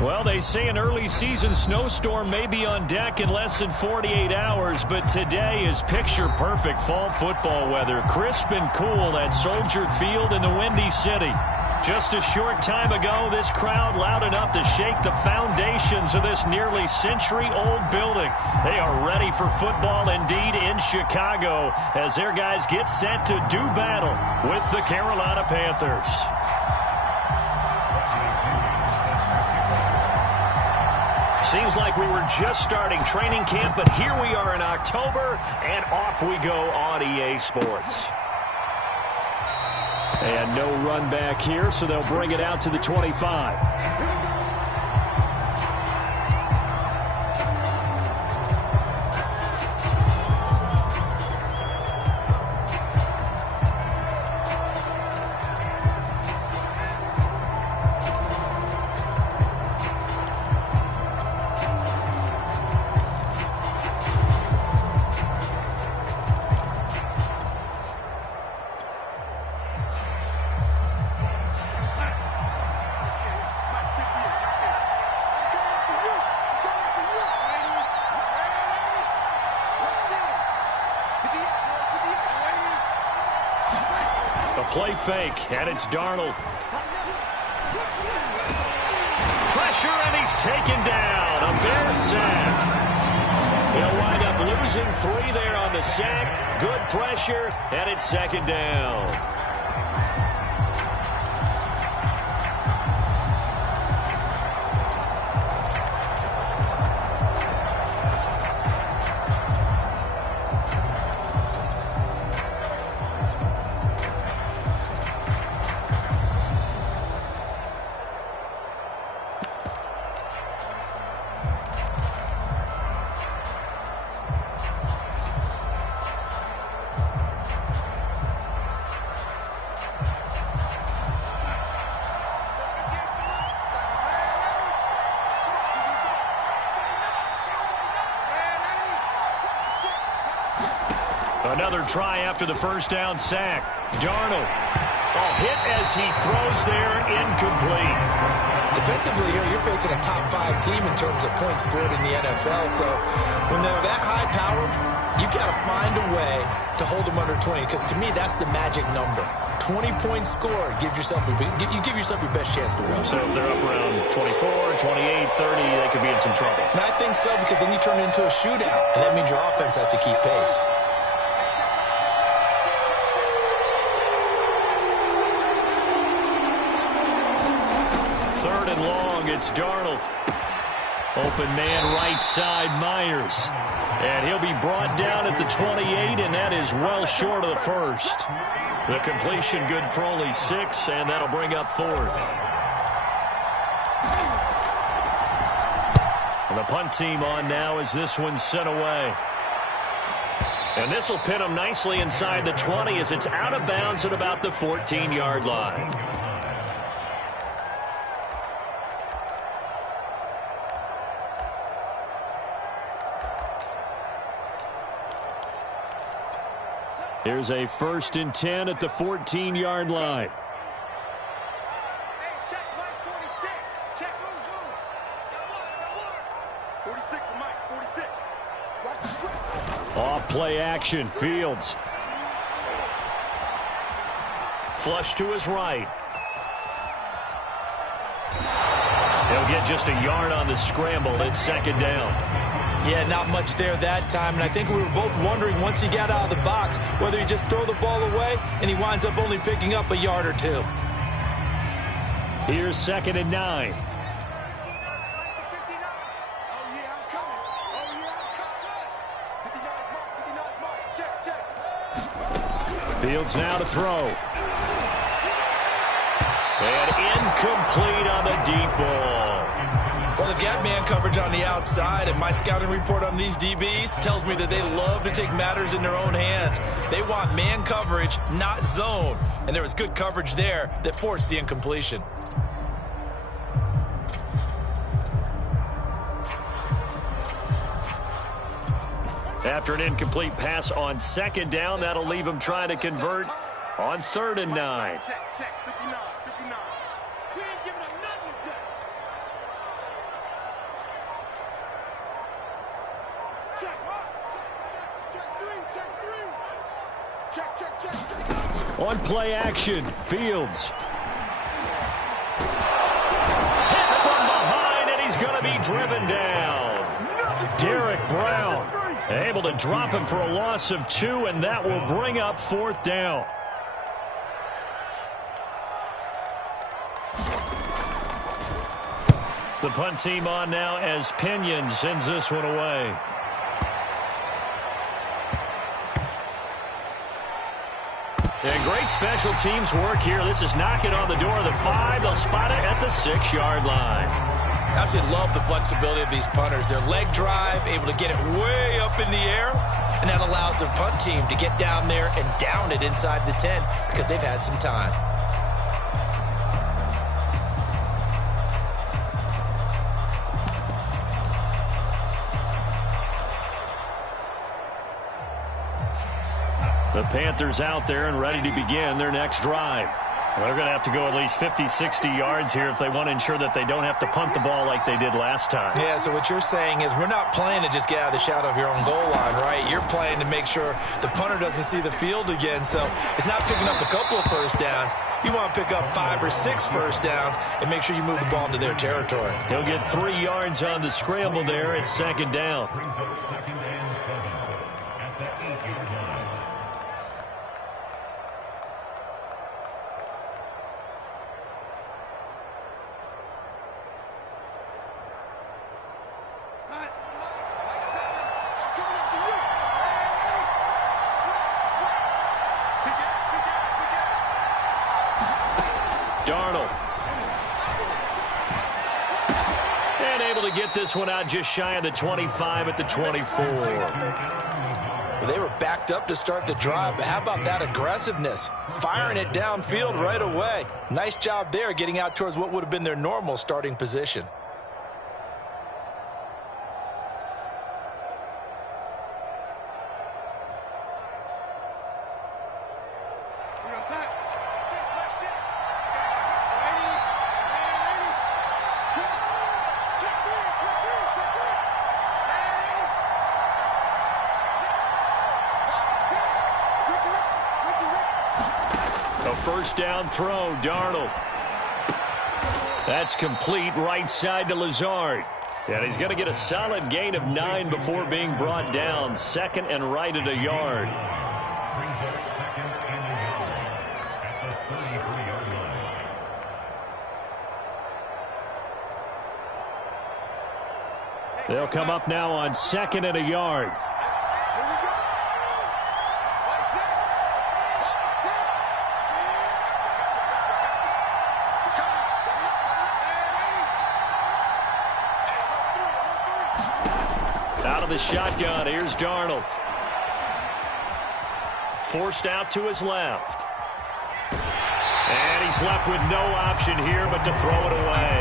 Well, they say an early season snowstorm may be on deck in less than 48 hours, but today is picture-perfect fall football weather. Crisp and cool at Soldier Field in the Windy City. Just a short time ago, this crowd loud enough to shake the foundations of this nearly century-old building. They are ready for football indeed in Chicago as their guys get set to do battle with the Carolina Panthers. Seems like we were just starting training camp, but here we are in October, and off we go on EA Sports. And no run back here, so they'll bring it out to the 25. Play fake, and it's Darnold. Pressure, and he's taken down. A Bear sack. He'll wind up losing 3 there on the sack. Good pressure, and it's second down. Another try after the first down sack. Darnold. Hit as he throws there, incomplete. Defensively here, you're facing a top 5 team in terms of points scored in the NFL. So when they're that high powered, you got to find a way to hold them under 20. Because to me, that's the magic number. 20 points scored gives yourself you give yourself your best chance to win. So if they're up around 24, 28, 30, they could be in some trouble. And I think so, because then you turn it into a shootout, and that means your offense has to keep pace. Third and long, it's Darnold. Open man right side, Myers. And he'll be brought down at the 28, and that is well short of the first. The completion good for only 6, and that'll bring up 4th. And the punt team on now as this one's sent away. And this will pin them nicely inside the 20 as it's out of bounds at about the 14-yard line. Here's a 1st and 10 at the 14-yard line. Hey, check Mike 46. Check. Got 46 Mike, 46. Off play action, Fields. Flush to his right. He'll get just a yard on the scramble. It's second down. Yeah, not much there that time, and I think we were both wondering once he got out of the box whether he just throw the ball away, and he winds up only picking up a yard or 2. Here's 2nd and 9. Fields now to throw. And incomplete on the deep ball. Well, they've got man coverage on the outside, and my scouting report on these DBs tells me that they love to take matters in their own hands. They want man coverage, not zone. And there was good coverage there that forced the incompletion. After an incomplete pass on 2nd down, that'll leave him trying to convert on 3rd and 9. Check, 59. We ain't giving up nothing today. On play action, Fields. Hit from behind, and he's going to be driven down. Derek Brown able to drop him for a loss of 2, and that will bring up 4th down. The punt team on now as Pinion sends this one away. And great special teams work here. This is knocking on the door of the 5. They'll spot it at the 6-yard line. I absolutely love the flexibility of these punters. Their leg drive, able to get it way up in the air, and that allows their punt team to get down there and down it inside the 10 because they've had some time. The Panthers out there and ready to begin their next drive. Well, they're going to have to go at least 50, 60 yards here if they want to ensure that they don't have to punt the ball like they did last time. Yeah, so what you're saying is we're not playing to just get out of the shadow of your own goal line, right? You're playing to make sure the punter doesn't see the field again. So it's not picking up a couple of first downs. You want to pick up 5 or 6 first downs and make sure you move the ball into their territory. He'll get 3 yards on the scramble there at 2nd down. Darnold. And able to get this one out just shy of the 25 at the 24. They were backed up to start the drive, but how about that aggressiveness? Firing it downfield right away. Nice job there getting out towards what would have been their normal starting position. First down throw, Darnold. That's complete right side to Lazard. And he's going to get a solid gain of 9 before being brought down. 2nd and right at a yard. They'll come up now on 2nd and a yard. Out of the shotgun, here's Darnold. Forced out to his left. And he's left with no option here but to throw it away.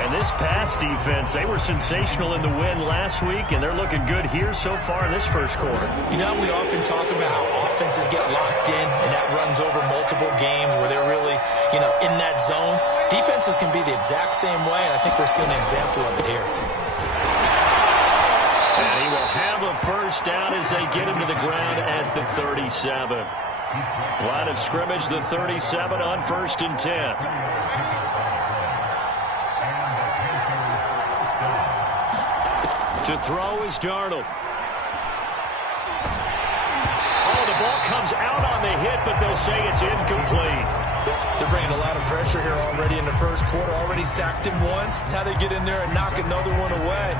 And this pass defense, they were sensational in the win last week, and they're looking good here so far in this first quarter. You know, we often talk about how offenses get locked in, and that runs over multiple games where they're really, in that zone. Defenses can be the exact same way, and I think we're seeing an example of it here. And he will have a first down as they get him to the ground at the 37. Line of scrimmage, the 37 on 1st and 10. To throw is Darnold. Oh, the ball comes out on the hit, but they'll say it's incomplete. They're bringing a lot of pressure here already in the first quarter. Already sacked him once. Now they get in there and knock another one away.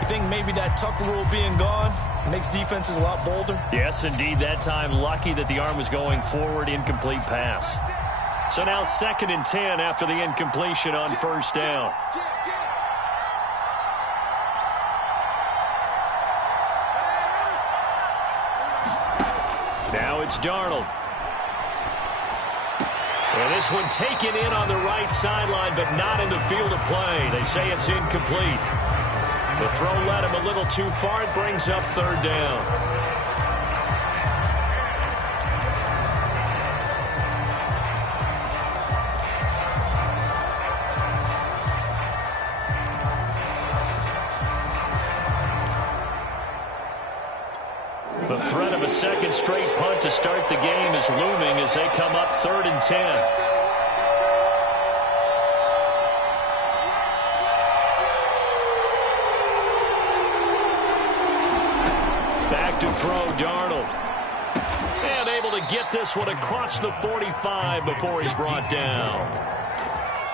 You think maybe that Tucker rule being gone makes defenses a lot bolder? Yes, indeed. That time, lucky that the arm was going forward, incomplete pass. So now 2nd and 10 after the incompletion on 1st down. Now it's Darnold. And this one taken in on the right sideline, but not in the field of play. They say it's incomplete. The throw led him a little too far. It brings up 3rd down. The threat of a second straight punt to start the game is looming as they come up 3rd and 10. Back to throw, Darnold. And able to get this one across the 45 before he's brought down.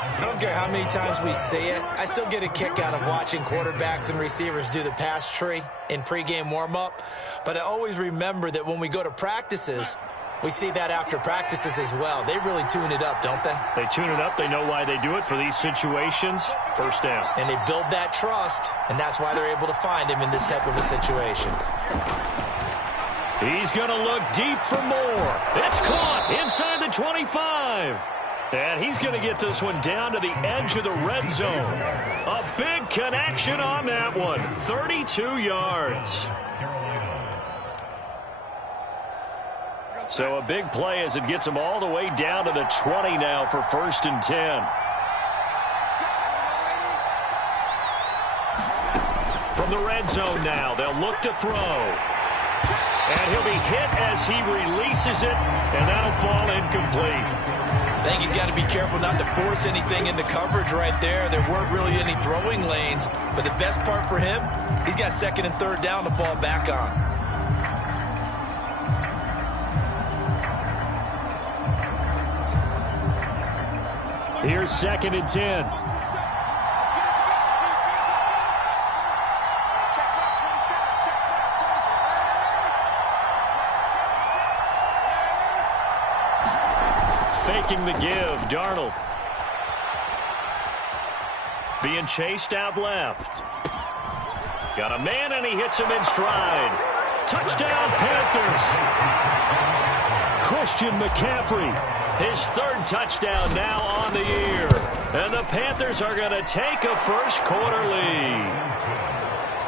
I don't care how many times we see it. I still get a kick out of watching quarterbacks and receivers do the pass tree in pregame warm-up. But I always remember that when we go to practices, we see that after practices as well. They really tune it up, don't they? They tune it up. They know why they do it for these situations. First down. And they build that trust, and that's why they're able to find him in this type of a situation. He's going to look deep for more. It's caught inside the 25. And he's going to get this one down to the edge of the red zone. A big connection on that one. 32 yards. So a big play as it gets him all the way down to the 20 now for 1st and 10. From the red zone now, they'll look to throw. And he'll be hit as he releases it, and that'll fall incomplete. I think he's got to be careful not to force anything into coverage right there. There weren't really any throwing lanes, but the best part for him, he's got 2nd and 3rd down to fall back on. Here's 2nd and 10. Faking the give, Darnold. Being chased out left. Got a man, and he hits him in stride. Touchdown, Panthers. Christian McCaffrey, his 3rd touchdown now on the year. And the Panthers are going to take a first-quarter lead.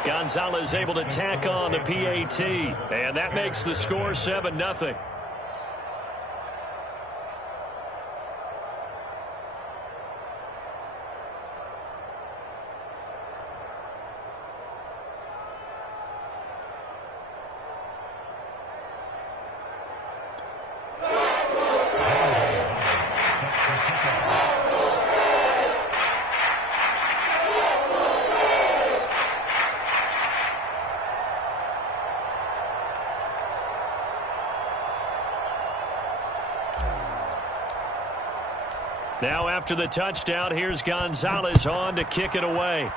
Gonzalez able to tack on the PAT, and that makes the score 7-0. Now after the touchdown, here's Gonzalez on to kick it away.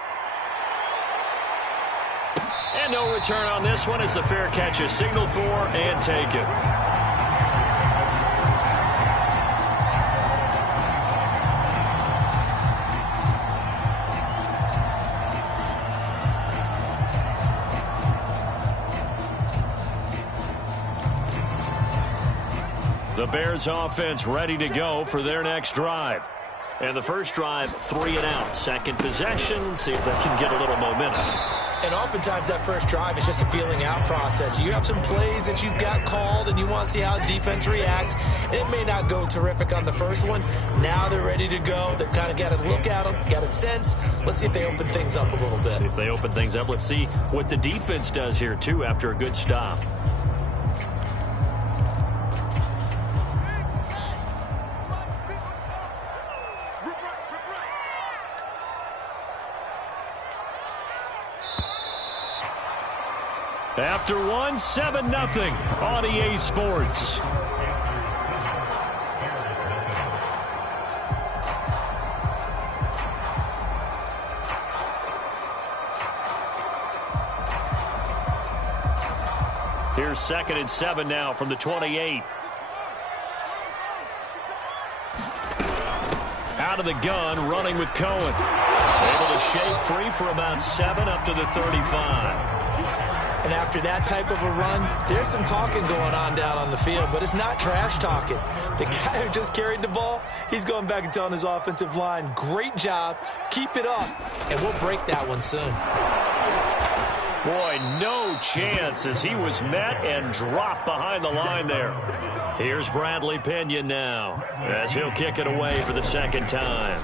And no return on this one as the fair catch is signaled for and taken. The Bears offense ready to go for their next drive. And the first drive, 3 and out. Second possession, see if they can get a little momentum. And oftentimes that first drive is just a feeling out process. You have some plays that you've got called and you want to see how defense reacts. It may not go terrific on the first one. Now they're ready to go. They've kind of got to look at them, got a sense. Let's see if they open things up a little bit. See if they open things up. Let's see what the defense does here, too, after a good stop. After one, 7-0 on EA Sports. Here's 2nd and 7 now from the 28. Out of the gun, running with Cohen. Able to shake free for about 7 up to the 35. And after that type of a run, there's some talking going on down on the field, but it's not trash talking. The guy who just carried the ball, he's going back and telling his offensive line, great job, keep it up, and we'll break that one soon. Boy, no chance as he was met and dropped behind the line there. Here's Bradley Pinion now as he'll kick it away for the second time.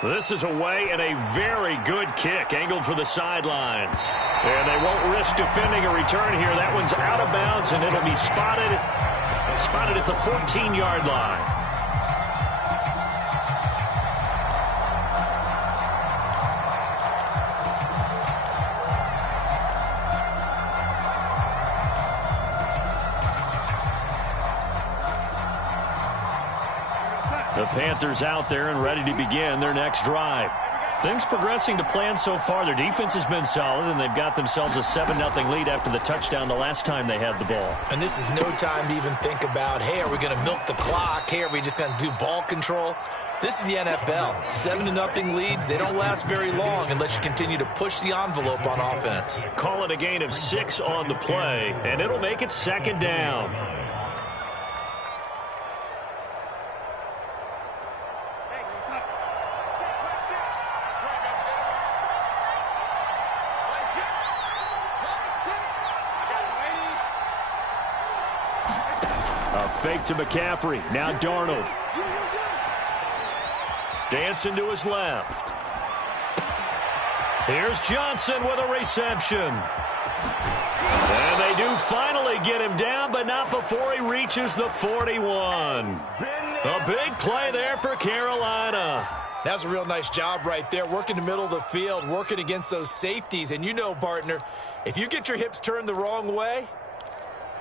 This is away and a very good kick angled for the sidelines. And they won't risk defending a return here. That one's out of bounds, and it'll be spotted at the 14-yard line. The Panthers out there and ready to begin their next drive. Things progressing to plan so far. Their defense has been solid, and they've got themselves a 7-0 lead after the touchdown the last time they had the ball. And this is no time to even think about, hey, are we going to milk the clock? Hey, are we just going to do ball control? This is the NFL. 7-0 leads, they don't last very long unless you continue to push the envelope on offense. Call it a gain of 6 on the play, and it'll make it 2nd down. Fake to McCaffrey. Now Darnold. Dancing to his left. Here's Johnson with a reception. And they do finally get him down, but not before he reaches the 41. A big play there for Carolina. That's a real nice job right there, working the middle of the field, working against those safeties. And you know, partner, if you get your hips turned the wrong way,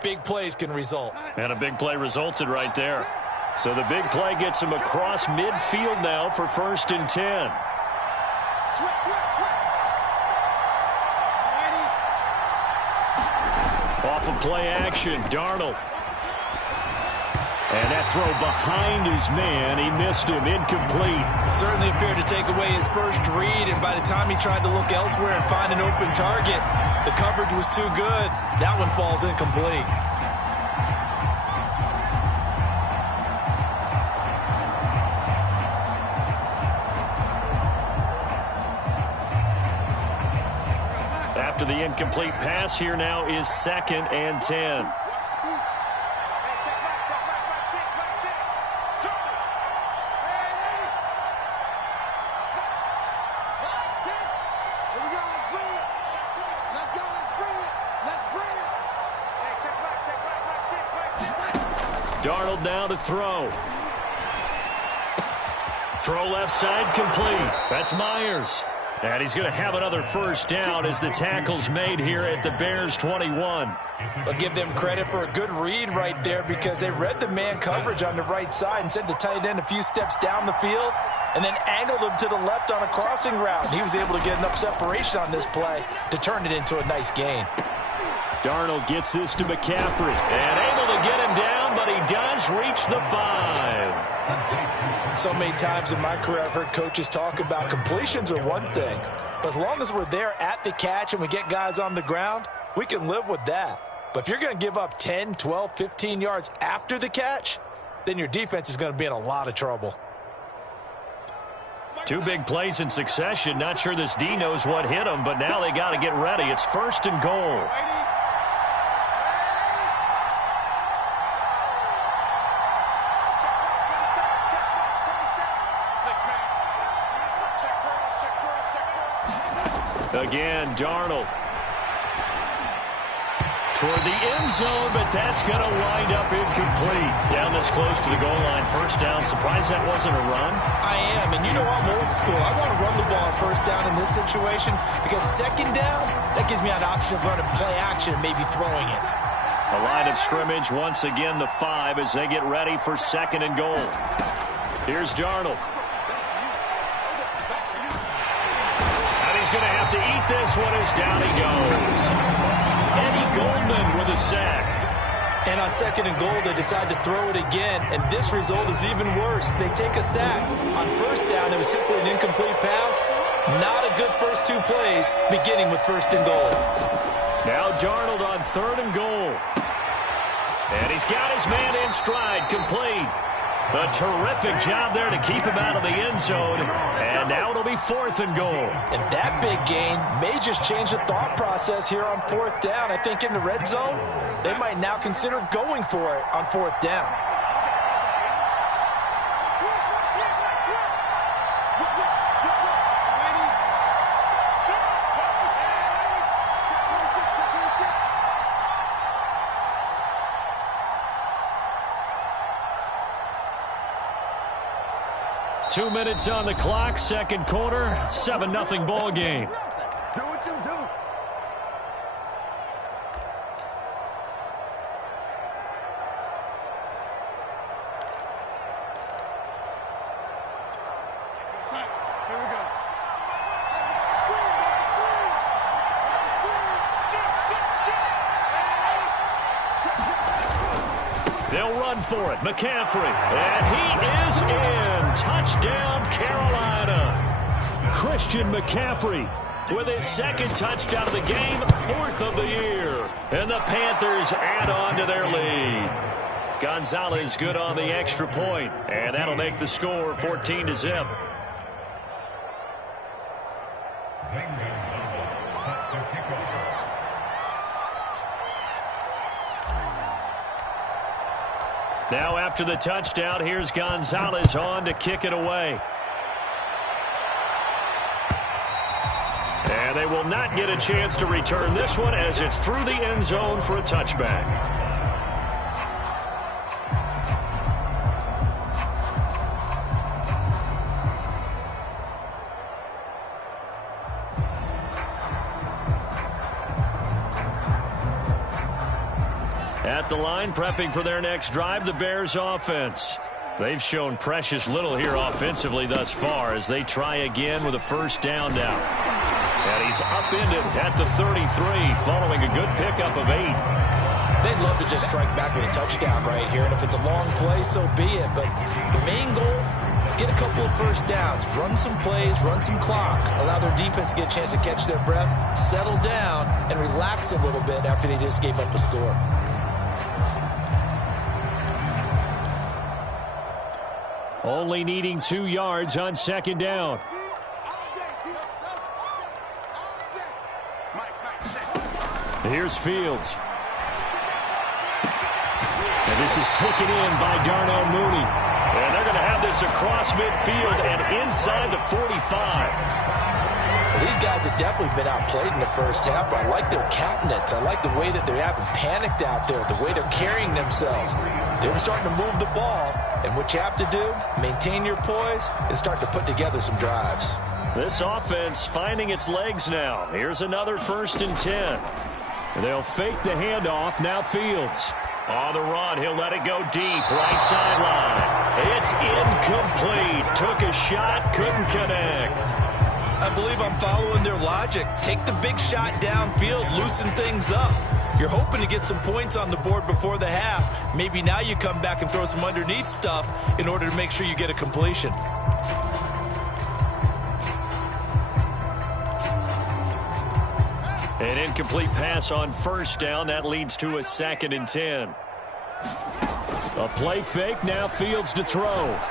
big plays can result. And a big play resulted right there. So the big play gets him across midfield now for 1st and 10. Off of play action, Darnold. And that throw behind his man, he missed him, incomplete. Certainly appeared to take away his first read, and by the time he tried to look elsewhere and find an open target, the coverage was too good. That one falls incomplete. After the incomplete pass, here now is 2nd and 10. Darnold now to throw. Throw left side complete. That's Myers. And he's going to have another 1st down as the tackle's made here at the Bears 21. I'll give them credit for a good read right there because they read the man coverage on the right side and sent the tight end a few steps down the field and then angled him to the left on a crossing route. He was able to get enough separation on this play to turn it into a nice gain. Darnold gets this to McCaffrey and able to get him down, but he does reach the 5. So many times in my career I've heard coaches talk about completions are one thing, but as long as we're there at the catch and we get guys on the ground, we can live with that. But if you're going to give up 10, 12, 15 yards after the catch, then your defense is going to be in a lot of trouble. 2 big plays in succession. Not sure this D knows what hit him, but now they got to get ready. It's 1st and goal. Again, Darnold. Toward the end zone, but that's going to wind up incomplete. Down this close to the goal line, 1st down. Surprised that wasn't a run? I am, and you know I'm old school. I want to run the ball on 1st down in this situation because 2nd down, that gives me an option of running play action and maybe throwing it. A line of scrimmage, once again the 5 as they get ready for 2nd and goal. Here's Darnold. He's going to have to eat this one as down he goes. Eddie Goldman with a sack. And on 2nd and goal, they decide to throw it again, and this result is even worse. They take a sack. On 1st down, it was simply an incomplete pass. Not a good first 2 plays, beginning with 1st and goal. Now Darnold on 3rd and goal. And he's got his man in stride, complete. A terrific job there to keep him out of the end zone. And now it'll be 4th and goal. And that big gain may just change the thought process here on 4th down. I think in the red zone, they might now consider going for it on 4th down. 2 minutes on the clock, second quarter, 7-0 ball game. Do what you do. Here we go. They'll run for it. McCaffrey. And he is in. Touchdown, Carolina. Christian McCaffrey with his second touchdown of the game, fourth of the year. And the Panthers add on to their lead. Gonzalez good on the extra point, and that'll make the score 14-0. Now after the touchdown, here's Gonzalez on to kick it away. And they will not get a chance to return this one as it's through the end zone for a touchback. At the line, prepping for their next drive, the Bears offense. They've shown precious little here offensively thus far as they try again with a first down now. And he's upended at the 33 following a good pickup of 8. They'd love to just strike back with a touchdown right here, and if it's a long play, so be it. But the main goal, get a couple of first downs, run some plays, run some clock, allow their defense to get a chance to catch their breath, settle down, and relax a little bit after they just gave up a score. Only needing 2 yards on second down. Here's Fields. And this is taken in by Darnell Mooney. And they're going to have this across midfield and inside the 45. These guys have definitely been outplayed in the first half, but I like their countenance. I like the way that they haven't panicked out there, the way they're carrying themselves. They're starting to move the ball, and what you have to do, maintain your poise, and start to put together some drives. This offense finding its legs now. Here's another 1st and 10. They'll fake the handoff. Now Fields. On the run, he'll let it go deep, right sideline. It's incomplete. Took a shot, couldn't connect. I believe I'm following their logic. Take the big shot downfield, loosen things up. You're hoping to get some points on the board before the half. Maybe now you come back and throw some underneath stuff in order to make sure you get a completion. An incomplete pass on first down. That leads to a 2nd and 10. A play fake. Now Fields to throw. And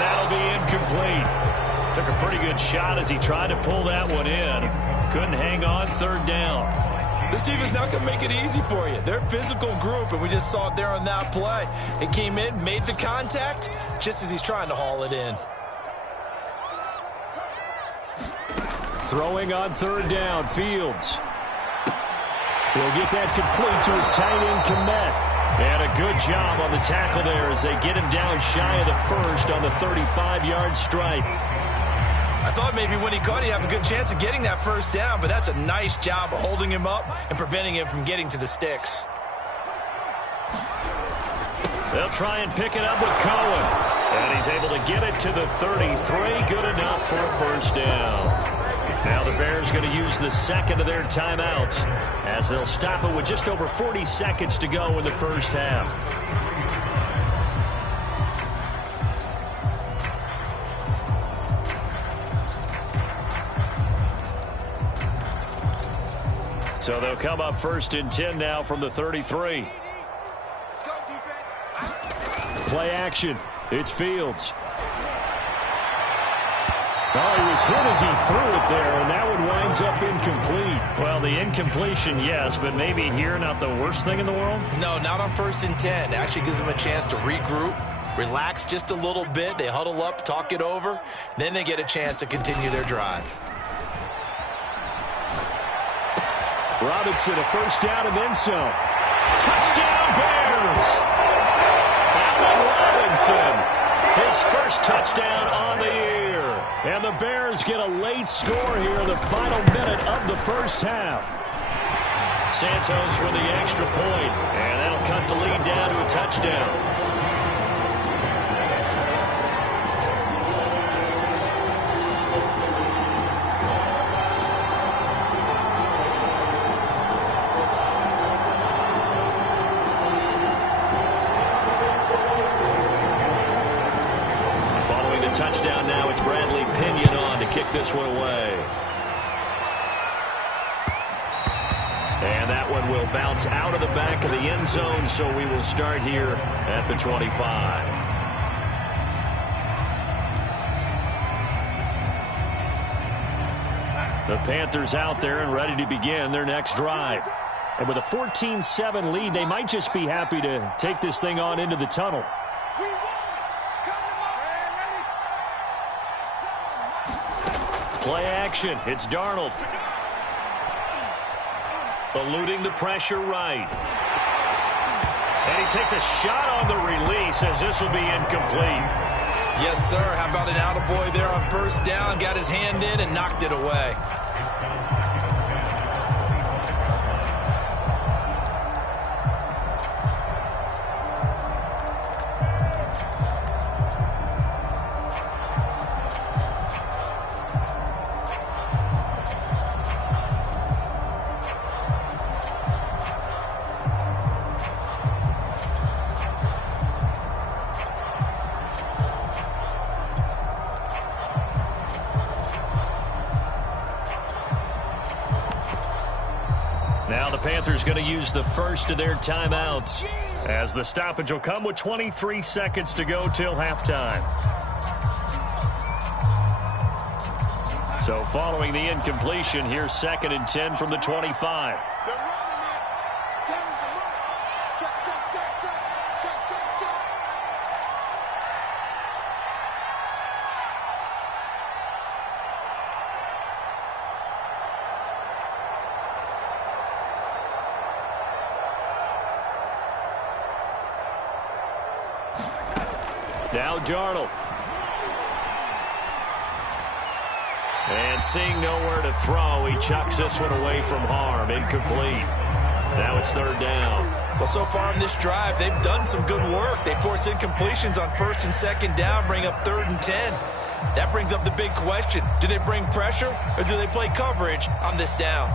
that'll be incomplete. Took a pretty good shot as he tried to pull that one in. Couldn't hang on, 3rd down. This team is not going to make it easy for you. They're a physical group, and we just saw it there on that play. It came in, made the contact, just as he's trying to haul it in. Throwing on 3rd down, Fields. He'll get that complete to his tight end, Kmet. And a good job on the tackle there as they get him down shy of the 1st on the 35-yard strike. I thought maybe when he caught, he'd have a good chance of getting that first down, but that's a nice job of holding him up and preventing him from getting to the sticks. They'll try and pick it up with Cohen. And he's able to get it to the 33. Good enough for a first down. Now the Bears going to use the 2nd of their timeouts as they'll stop it with just over 40 seconds to go in the first half. So they'll come up 1st and 10 now from the 33. Let's go, defense. Play action. It's Fields. Oh, he was hit as he threw it there, and that one winds up incomplete. Well, the incompletion, yes, but maybe here not the worst thing in the world? No, not on 1st and 10. It actually gives them a chance to regroup, relax just a little bit. They huddle up, talk it over. Then they get a chance to continue their drive. Robinson, a first down and then some. Touchdown, Bears! Allen Robinson His first touchdown on the year. And the Bears get a late score here in the final minute of the first half. Santos with the extra point, and that'll cut the lead down to a touchdown. Touchdown now. It's Bradley Pinion on to kick this one away. And that one will bounce out of the back of the end zone, so we will start here at the 25. The Panthers out there and ready to begin their next drive. And with a 14-7 lead, they might just be happy to take this thing on into the tunnel. Play action. It's Darnold. Eluding the pressure right. And he takes a shot on the release as this will be incomplete. Yes, sir. How about an attaboy there on first down? Got his hand in and knocked it away. Now the Panthers going to use the first of their timeouts as the stoppage will come with 23 seconds to go till halftime. So following the incompletion, here's 2nd and 10 from the 25. Now Darnold. And seeing nowhere to throw, he chucks this one away from harm. Incomplete. Now it's 3rd down. Well, so far in this drive, they've done some good work. They force incompletions on 1st and 2nd down, bring up 3rd and 10. That brings up the big question. Do they bring pressure or do they play coverage on this down?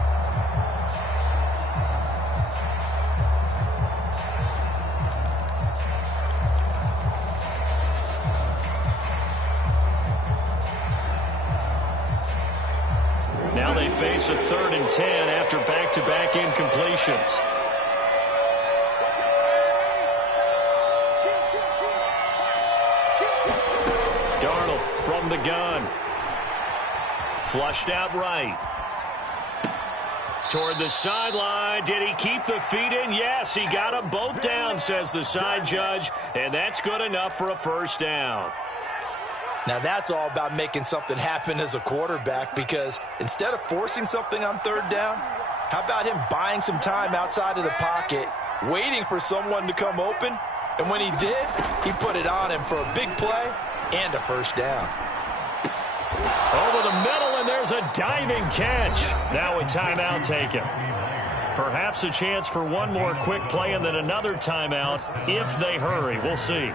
Now they face a 3rd and 10 after back-to-back incompletions. Darnold from the gun. Flushed out right. Toward the sideline. Did he keep the feet in? Yes, he got them both down, says the side judge. And that's good enough for a 1st down. Now that's all about making something happen as a quarterback, because instead of forcing something on 3rd down, how about him buying some time outside of the pocket, waiting for someone to come open, and when he did, he put it on him for a big play and a 1st down. Over the middle, and there's a diving catch. Now a timeout taken. Perhaps a chance for one more quick play and then another timeout if they hurry. We'll see.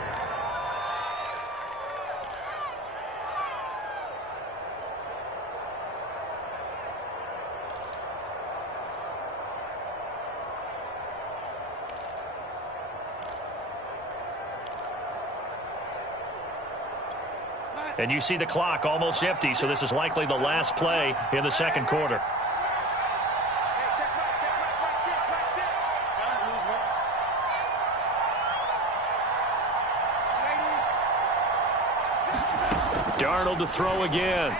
And you see the clock almost empty, so this is likely the last play in the 2nd quarter. Darnold to throw again.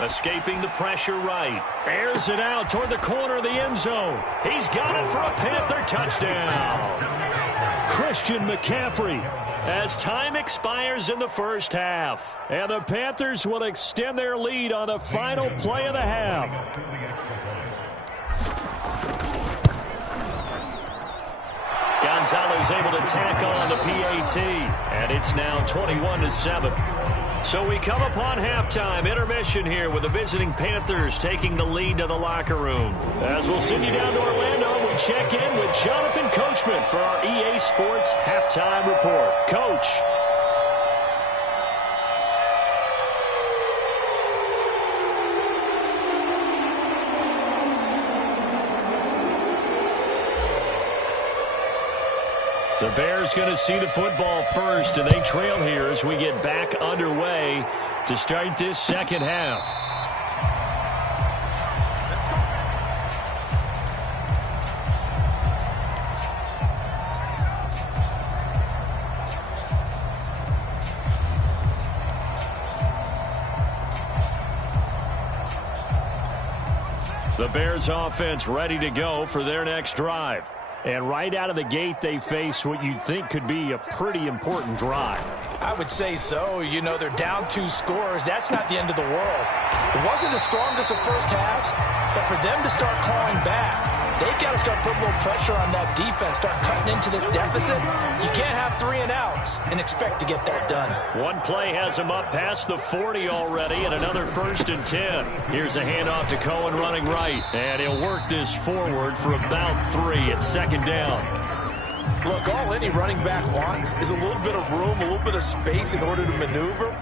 Escaping the pressure right. Airs it out toward the corner of the end zone. He's got it for a Panther touchdown. Christian McCaffrey. As time expires in the first half. And the Panthers will extend their lead on the final play of the half. Gonzalez able to tack on the PAT, and it's now 21-7. So we come upon halftime intermission here with the visiting Panthers taking the lead to the locker room. As we'll send you down to Orlando, we check in with Jonathan Coachman for our EA Sports Halftime Report. Coach. The Bears going to see the football first, and they trail here as we get back underway to start this second half. The Bears offense ready to go for their next drive. And right out of the gate, they face what you'd think could be a pretty important drive. I would say so. You know, they're down 2 scores. That's not the end of the world. It wasn't the strongest of first halves, but for them to start clawing back, they've got to start putting more pressure on that defense, start cutting into this deficit. You can't have 3 and outs and expect to get that done. One play has him up past the 40 already, and another 1st and 10. Here's a handoff to Cohen running right, and he'll work this forward for about 3 at second down. Look, all any running back wants is a little bit of room, a little bit of space in order to maneuver,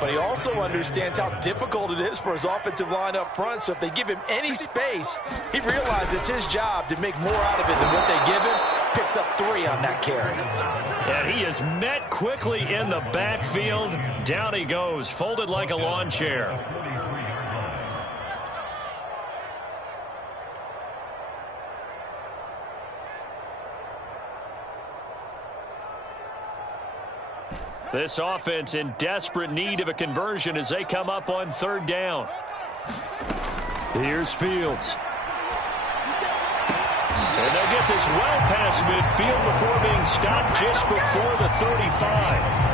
but he also understands how difficult it is for his offensive line up front, so if they give him any space, he realizes his job to make more out of it than what they give him. Picks up 3 on that carry. And he is met quickly in the backfield. Down he goes, folded like a lawn chair. This offense in desperate need of a conversion as they come up on 3rd down. Here's Fields. And they'll get this well past midfield before being stopped just before the 35.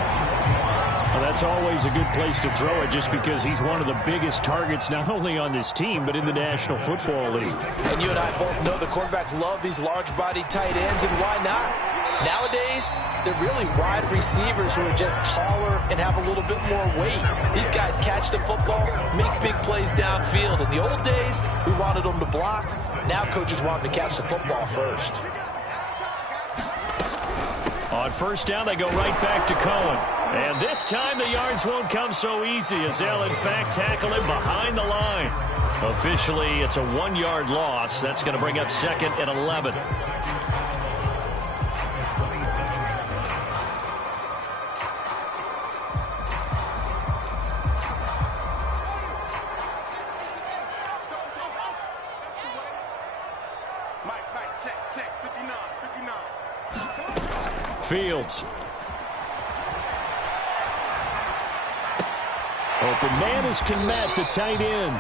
Well, that's always a good place to throw it just because he's one of the biggest targets not only on this team but in the National Football League. And you and I both know the quarterbacks love these large-bodied tight ends, and why not? Nowadays, they're really wide receivers who are just taller and have a little bit more weight. These guys catch the football, make big plays downfield. In the old days, we wanted them to block. Now coaches want them to catch the football first. On 1st down, they go right back to Cohen. And this time the yards won't come so easy as they'll, in fact, tackle him behind the line. Officially, it's a 1-yard loss. That's going to bring up 2nd and 11. Fields. Open man is Kmet, the tight end.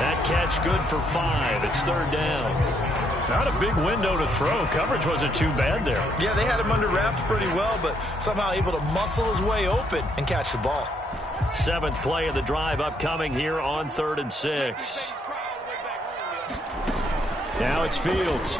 That catch good for 5. It's 3rd down. Not a big window to throw. Coverage wasn't too bad there. Yeah, they had him under wraps pretty well, but somehow able to muscle his way open and catch the ball. 7th play of the drive upcoming here on 3rd and 6. Now it's Fields.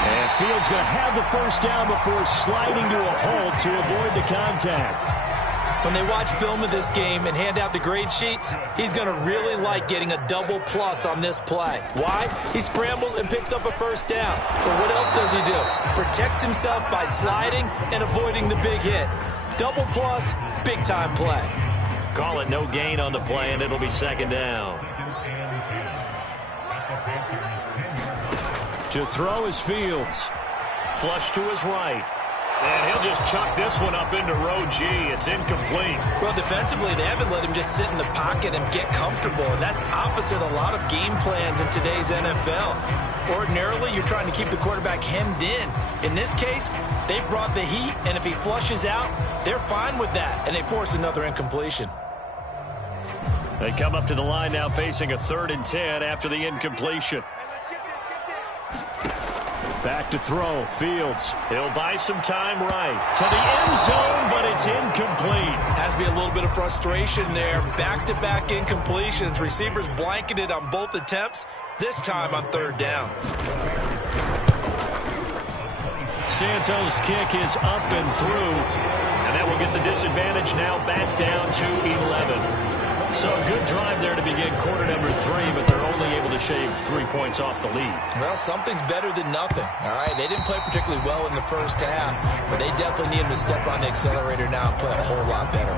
And Fields going to have the 1st down before sliding to a halt to avoid the contact. When they watch film of this game and hand out the grade sheets, he's going to really like getting a double plus on this play. Why? He scrambles and picks up a 1st down. But what else does he do? Protects himself by sliding and avoiding the big hit. Double plus, big time play. Call it no gain on the play, and it'll be 2nd down. To throw is Fields. Flush to his right. And he'll just chuck this one up into row G. It's incomplete. Well, defensively, they haven't let him just sit in the pocket and get comfortable. And that's opposite a lot of game plans in today's NFL. Ordinarily, you're trying to keep the quarterback hemmed in. In this case, they brought the heat, and if he flushes out, they're fine with that. And they force another incompletion. They come up to the line now facing a 3rd and 10 after the incompletion. Back to throw. Fields. He'll buy some time right to the end zone, but it's incomplete. Has to be a little bit of frustration there. Back-to-back incompletions. Receivers blanketed on both attempts. this time on 3rd down. Santos' kick is up and through, and that will get the disadvantage now back down to 11. So a good drive there to begin quarter number 3, but they're only able to shave 3 points off the lead. Well, something's better than nothing. All right, they didn't play particularly well in the first half, but they definitely need them to step on the accelerator now and play a whole lot better.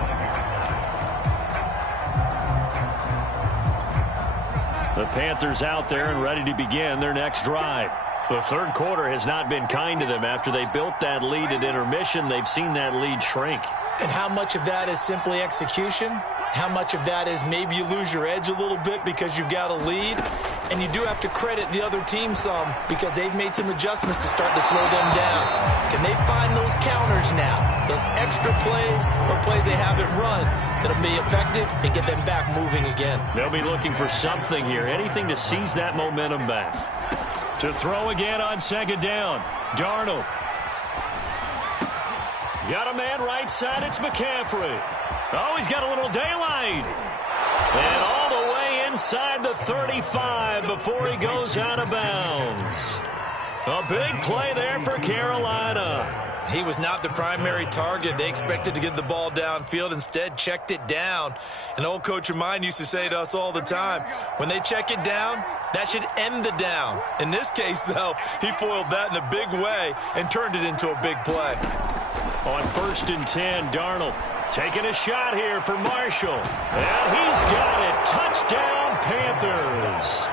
The Panthers out there and ready to begin their next drive. The third quarter has not been kind to them. After they built that lead at intermission, they've seen that lead shrink. And how much of that is simply execution? How much of that is maybe you lose your edge a little bit because you've got a lead? And you do have to credit the other team some because they've made some adjustments to start to slow them down. Can they find those counters now? Those extra plays or plays they haven't run that'll be effective and get them back moving again? They'll be looking for something here, anything to seize that momentum back. To throw again on 2nd down, Darnold. Got a man right side, it's McCaffrey. Oh, he's got a little daylight. And all the way inside the 35 before he goes out of bounds. A big play there for Carolina. He was not the primary target. They expected to get the ball downfield. Instead, checked it down. An old coach of mine used to say to us all the time, when they check it down, that should end the down. In this case, though, he foiled that in a big way and turned it into a big play. On 1st and 10, Darnold taking a shot here for Marshall. And he's got it. Touchdown, Panthers.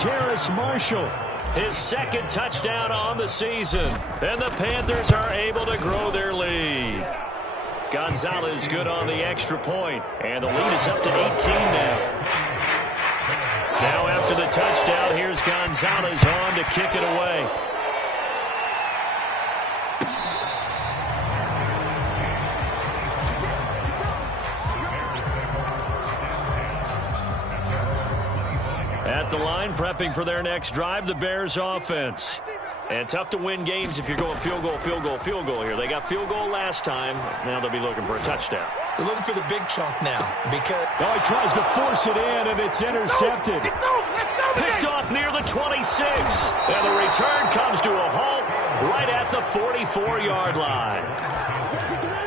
Terrace Marshall, his 2nd touchdown on the season. And the Panthers are able to grow their lead. Gonzalez good on the extra point. And the lead is up to 18 now. Now after the touchdown, here's Gonzalez on to kick it away. At the line, prepping for their next drive, the Bears offense. And tough to win games if you're going field goal, field goal, field goal here. They got field goal last time. Now they'll be looking for a touchdown. They're looking for the big chunk now because... Oh, he tries to force it in, and it's intercepted. Picked off near the 26. And the return comes to a halt right at the 44-yard line.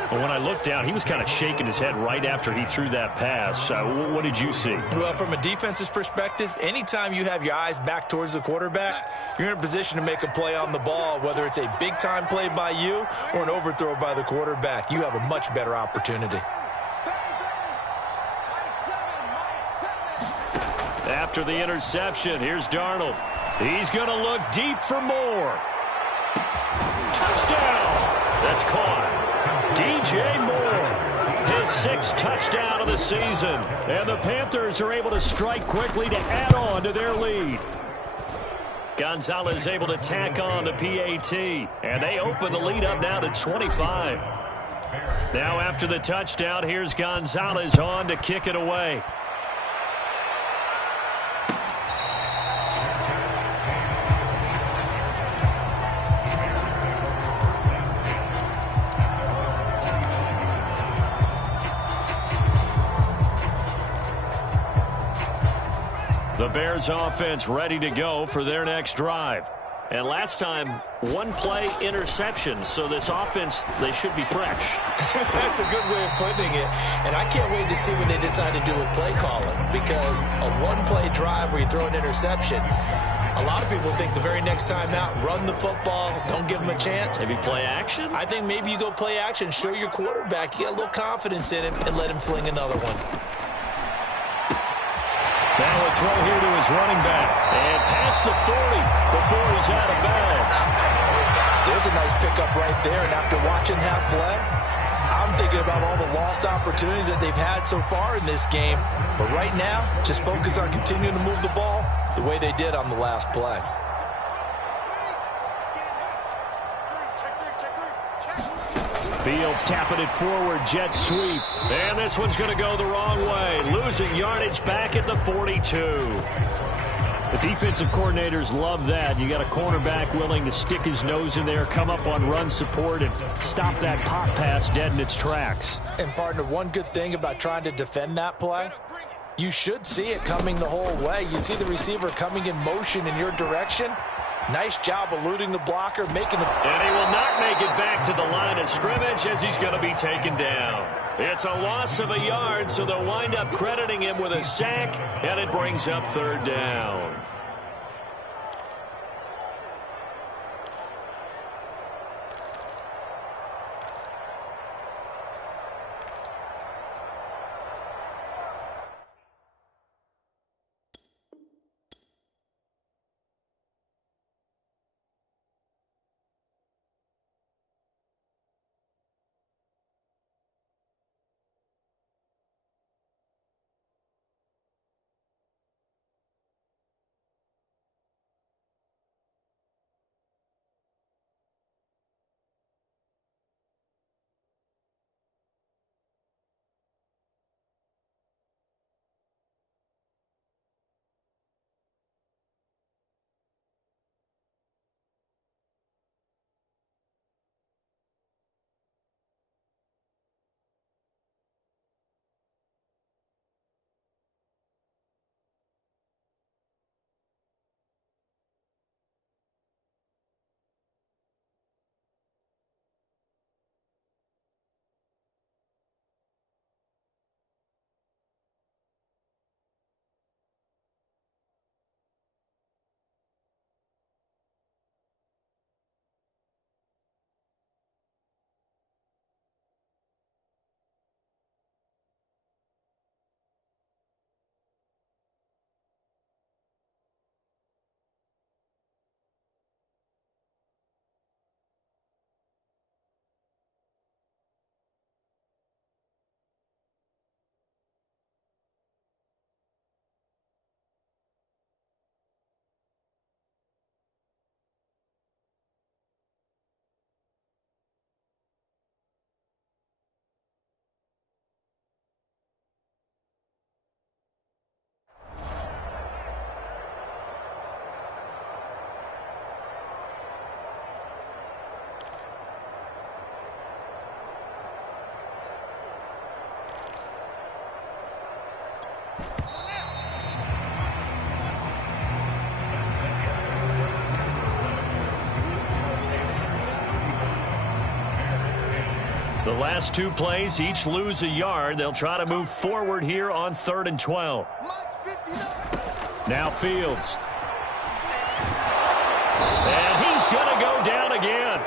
But when I looked down, he was kind of shaking his head right after he threw that pass. What did you see? Well, from a defense's perspective, anytime you have your eyes back towards the quarterback, you're in a position to make a play on the ball, whether it's a big-time play by you or an overthrow by the quarterback. You have a much better opportunity. After the interception, here's Darnold. He's going to look deep for more. Touchdown! That's caught. DJ Moore, his 6th touchdown of the season. And the Panthers are able to strike quickly to add on to their lead. Gonzalez able to tack on the PAT. And they open the lead up now to 25. Now after the touchdown, here's Gonzalez on to kick it away. The Bears offense ready to go for their next drive. And last time, 1-play interception. So this offense, they should be fresh. That's a good way of putting it. And I can't wait to see what they decide to do with play calling. Because a 1-play drive where you throw an interception, a lot of people think the very next time out, run the football, don't give them a chance. Maybe play action? I think maybe you go play action, show your quarterback, you get a little confidence in him, and let him fling another one. Now a throw here to his running back. And past the 40 before he's out of bounds. There's a nice pickup right there. And after watching that play, I'm thinking about all the lost opportunities that they've had so far in this game. But right now, just focus on continuing to move the ball the way they did on the last play. Fields tapping it forward, jet sweep. And this one's going to go the wrong way. Losing yardage back at the 42. The defensive coordinators love that. You got a cornerback willing to stick his nose in there, come up on run support, and stop that pop pass dead in its tracks. And partner, one good thing about trying to defend that play, You should see it coming the whole way. You see the receiver coming in motion in your direction. Nice job eluding the blocker, making the... And he will not make it back to the line of scrimmage as he's going to be taken down. It's a loss of a yard, so they'll wind up crediting him with a sack, and it brings up third down. The last two plays each lose a yard. They'll try to move forward here on 3rd and 12. Now Fields. And he's going to go down again.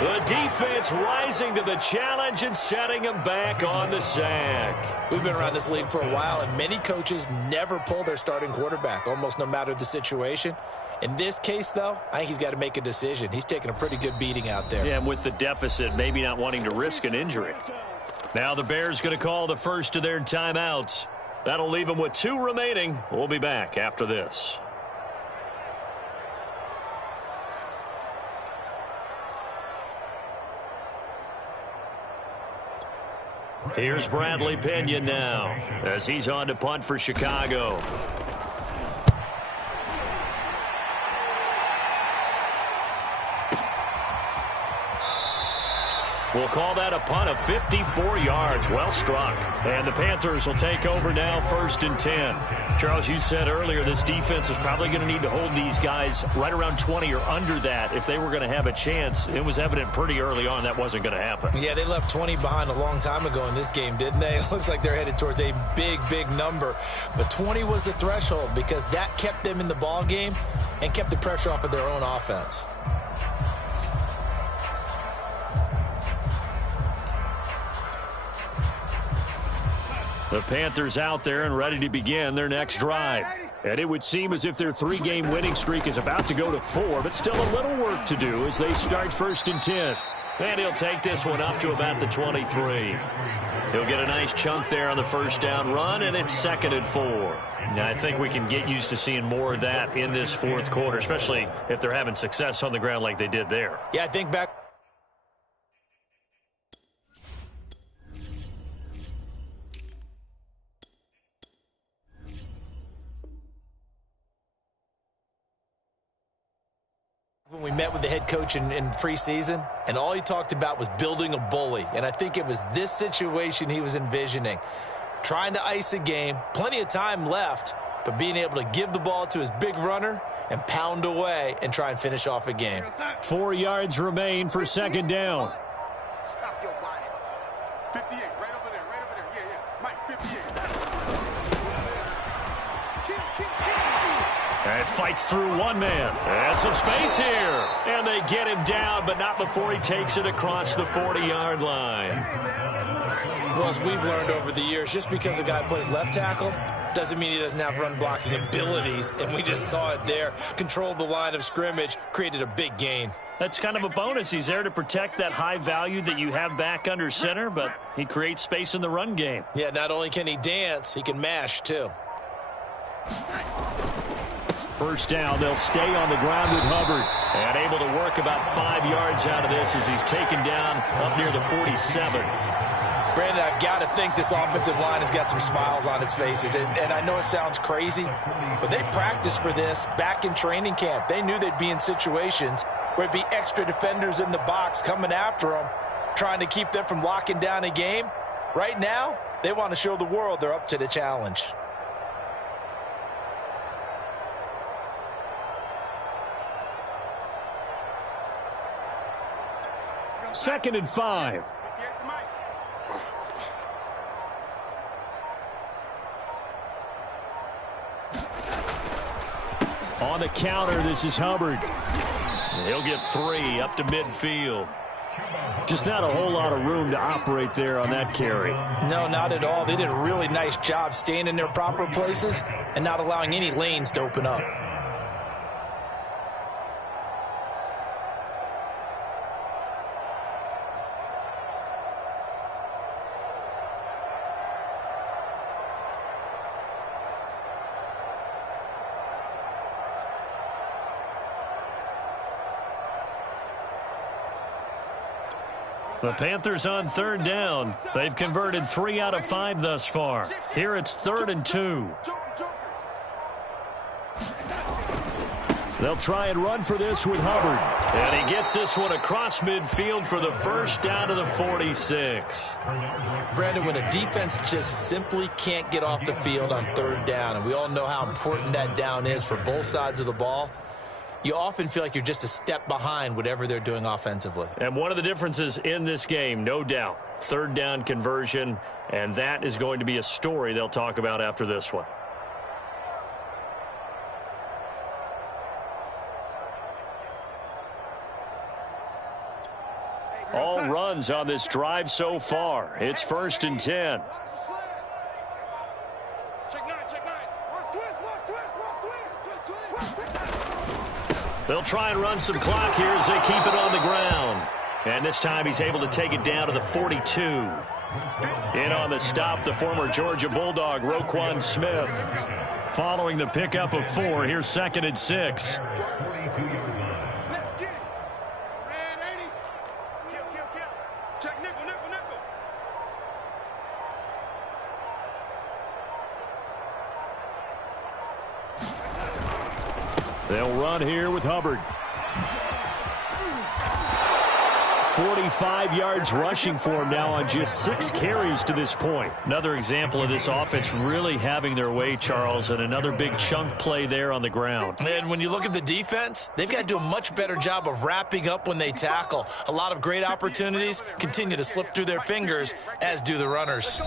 The defense rising to the challenge and setting him back on the sack. We've been around this league for a while, and many coaches never pull their starting quarterback, almost no matter the situation. In this case, though, I think he's got to make a decision. He's taking a pretty good beating out there. Yeah, and with the deficit, maybe not wanting to risk an injury. Now the Bears going to call the first of their timeouts. That'll leave them with 2 remaining. We'll be back after this. Here's Bradley Pinion now as he's on to punt for Chicago. We'll call that a punt of 54 yards. Well struck. And the Panthers will take over now, 1st and 10. Charles, you said earlier this defense is probably going to need to hold these guys right around 20 or under that if they were going to have a chance. It was evident pretty early on that wasn't going to happen. Yeah, they left 20 behind a long time ago in this game, didn't they? It looks like they're headed towards a big, big number. But 20 was the threshold because that kept them in the ball game and kept the pressure off of their own offense. The Panthers out there and ready to begin their next drive. And it would seem as if their 3-game winning streak is about to go to 4, but still a little work to do as they start 1st and 10. And he'll take this one up to about the 23. He'll get a nice chunk there on the first down run, and it's 2nd and 4. Now, I think we can get used to seeing more of that in this 4th quarter, especially if they're having success on the ground like they did there. Yeah, I think back. When we met with the head coach in preseason, and all he talked about was building a bully. And I think it was this situation he was envisioning. trying to ice a game, plenty of time left, but being able to give the ball to his big runner and pound away and try and finish off a game. 4 yards remain for second down. Stop your whining. 58, right over there, right over there. Yeah, yeah. Mike, 58. And fights through one man. And some space here. And they get him down, but not before he takes it across the 40-yard line. Well, as we've learned over the years, just because a guy plays left tackle doesn't mean he doesn't have run blocking abilities. And we just saw it there. Controlled the line of scrimmage, created a big gain. That's kind of a bonus. He's there to protect that high value that you have back under center, but he creates space in the run game. Yeah, not only can he dance, he can mash too. First down, they'll stay on the ground with Hubbard. And able to work about 5 yards out of this as he's taken down up near the 47. Brandon, I've got to think this offensive line has got some smiles on its faces. And I know it sounds crazy, but they practiced for this back in training camp. They knew they'd be in situations where it'd be extra defenders in the box coming after them, trying to keep them from locking down a game. Right now, they want to show the world they're up to the challenge. Second and 5. On the counter, this is Hubbard. He'll get 3 up to midfield. Just not a whole lot of room to operate there on that carry. No, not at all. They did a really nice job staying in their proper places and not allowing any lanes to open up. The Panthers on third down. They've converted 3 out of 5 thus far. Here it's 3rd and 2. They'll try and run for this with Hubbard. And he gets this one across midfield for the first down to the 46. Brandon, when a defense just simply can't get off the field on third down, and we all know how important that down is for both sides of the ball, you often feel like you're just a step behind whatever they're doing offensively. And one of the differences in this game, no doubt, third down conversion, and that is going to be a story they'll talk about after this one. All runs on this drive so far. It's 1st and 10. They'll try and run some clock here as they keep it on the ground. And this time he's able to take it down to the 42. In on the stop, the former Georgia Bulldog, Roquan Smith. Following the pickup of 4, here's 2nd and 6. They'll run here with Hubbard. 45 yards rushing for him now on just 6 carries to this point. Another example of this offense really having their way, Charles, and another big chunk play there on the ground. And when you look at the defense, they've got to do a much better job of wrapping up when they tackle. A lot of great opportunities continue to slip through their fingers, as do the runners.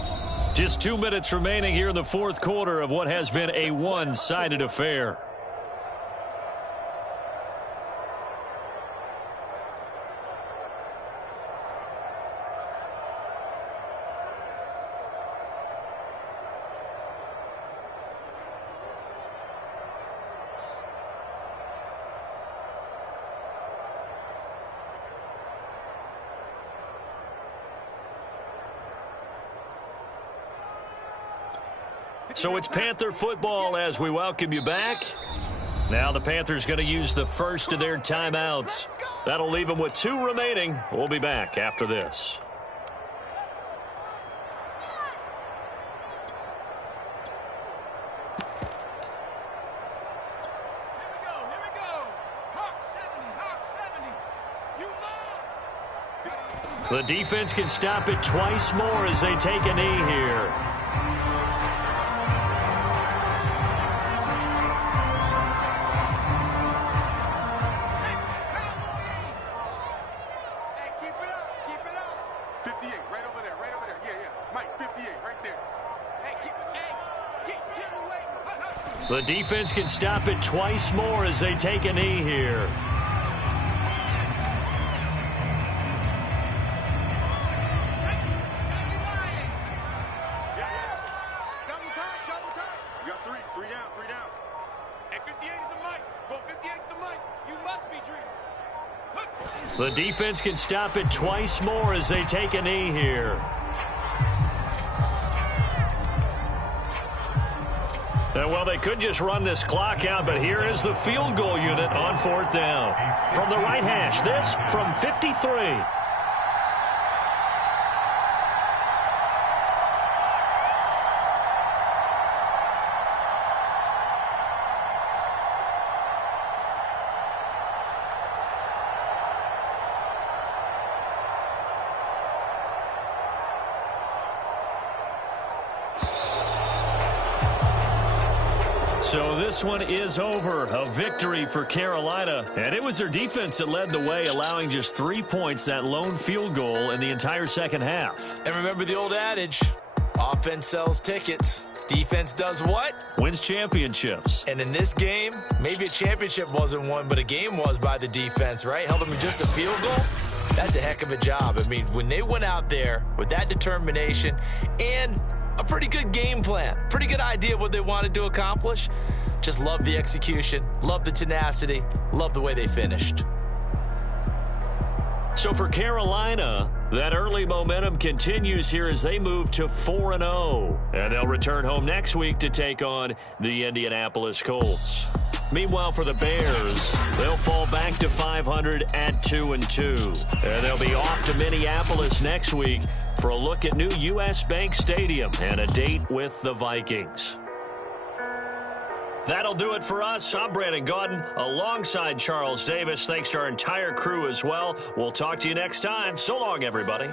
Just 2 minutes remaining here in the 4th quarter of what has been a one-sided affair. So it's Panther football as we welcome you back. Now the Panthers going to use the first of their timeouts. That'll leave them with 2 remaining. We'll be back after this. Here we go. Hawk 70, Hawk 70. You The defense can stop it twice more as they take a knee here. Hey, keep it up. Keep it up. 58, right over there. Right over there. Yeah, yeah. Mike, 58, right there. Hey, get away. The defense can stop it twice more as they take a knee here. Double time. You got three down. Hey, 58 is the mic. Go, 58 is the mic. You must be dreaming. The defense can stop it twice more as they take a knee here. And, well, they could just run this clock out, but here is the field goal unit on 4th down. From the right hash, this from 53. So this one is over. A victory for Carolina. And it was their defense that led the way, allowing just 3 points, that lone field goal in the entire second half. And remember the old adage, offense sells tickets. Defense does what? Wins championships. And in this game, maybe a championship wasn't won, but a game was by the defense, right? Held them in just a field goal. That's a heck of a job. I mean, when they went out there with that determination and a pretty good game plan, pretty good idea what they wanted to accomplish, just love the execution, love the tenacity, love the way they finished. So for Carolina, that early momentum continues here as they move to 4-0. And they'll return home next week to take on the Indianapolis Colts. Meanwhile, for the Bears, they'll fall back to 500 at 2-2. And they'll be off to Minneapolis next week for a look at new U.S. Bank Stadium and a date with the Vikings. That'll do it for us. I'm Brandon Gaudin alongside Charles Davis. Thanks to our entire crew as well. We'll talk to you next time. So long, everybody.